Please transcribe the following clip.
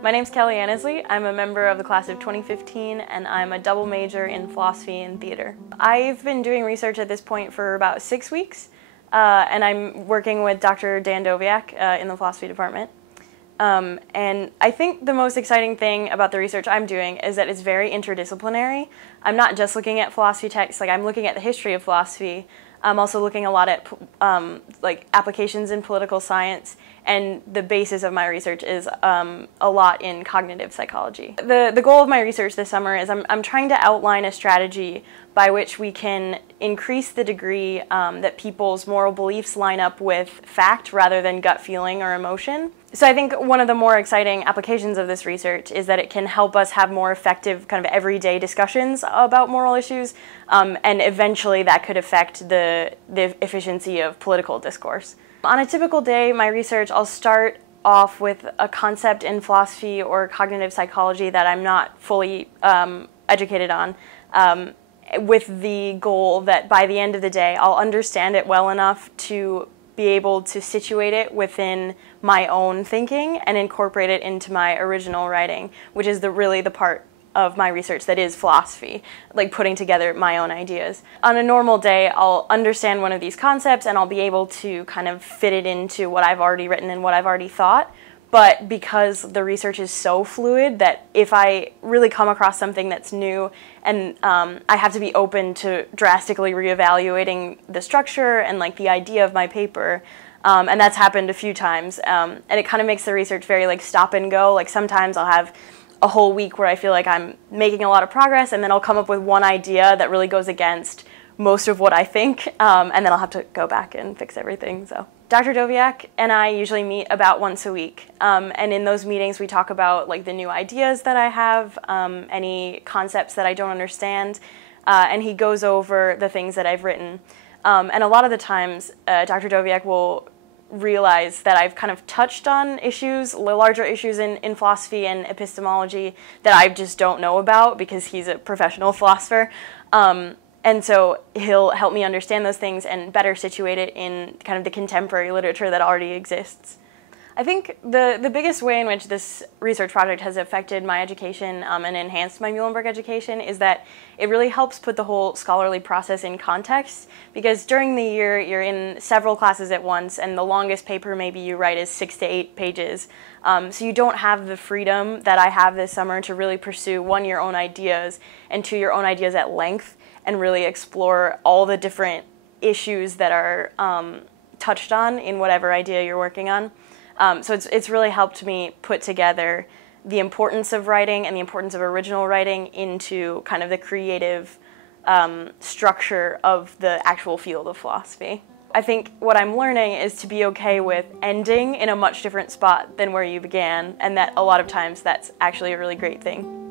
My name's Kelley Annesley. I'm a member of the class of 2015 and I'm a double major in philosophy and theater. I've been doing research at this point for about 6 weeks and I'm working with Dr. Doviak in the philosophy department. And I think the most exciting thing about the research I'm doing is that it's very interdisciplinary. I'm not just looking at philosophy texts, I'm looking at the history of philosophy. I'm also looking a lot at applications in political science, and the basis of my research is a lot in cognitive psychology. The goal of my research this summer is I'm trying to outline a strategy by which we can increase the degree that people's moral beliefs line up with fact rather than gut feeling or emotion. So I think one of the more exciting applications of this research is that it can help us have more effective kind of everyday discussions about moral issues, and eventually that could affect the efficiency of political discourse. On a typical day, my research, I'll start off with a concept in philosophy or cognitive psychology that I'm not fully educated on, with the goal that by the end of the day I'll understand it well enough to be able to situate it within my own thinking and incorporate it into my original writing, which is really the part of my research that is philosophy, like putting together my own ideas. On a normal day, I'll understand one of these concepts and I'll be able to kind of fit it into what I've already written and what I've already thought. But because the research is so fluid that if I really come across something that's new and I have to be open to drastically reevaluating the structure and the idea of my paper, and that's happened a few times, and it kind of makes the research very stop and go. Sometimes I'll have a whole week where I feel like I'm making a lot of progress, and then I'll come up with one idea that really goes against most of what I think, and then I'll have to go back and fix everything. So Dr. Doviak and I usually meet about once a week, and in those meetings we talk about the new ideas that I have, any concepts that I don't understand, and he goes over the things that I've written. And a lot of the times Dr. Doviak will realize that I've kind of touched on issues, larger issues in philosophy and epistemology that I just don't know about because he's a professional philosopher. And so he'll help me understand those things and better situate it in kind of the contemporary literature that already exists. I think the biggest way in which this research project has affected my education and enhanced my Muhlenberg education is that it really helps put the whole scholarly process in context, because during the year you're in several classes at once and the longest paper maybe you write is 6 to 8 pages. So you don't have the freedom that I have this summer to really pursue, one, your own ideas, and two, your own ideas at length, and really explore all the different issues that are touched on in whatever idea you're working on. So it's really helped me put together the importance of writing and the importance of original writing into kind of the creative structure of the actual field of philosophy. I think what I'm learning is to be okay with ending in a much different spot than where you began, and that a lot of times that's actually a really great thing.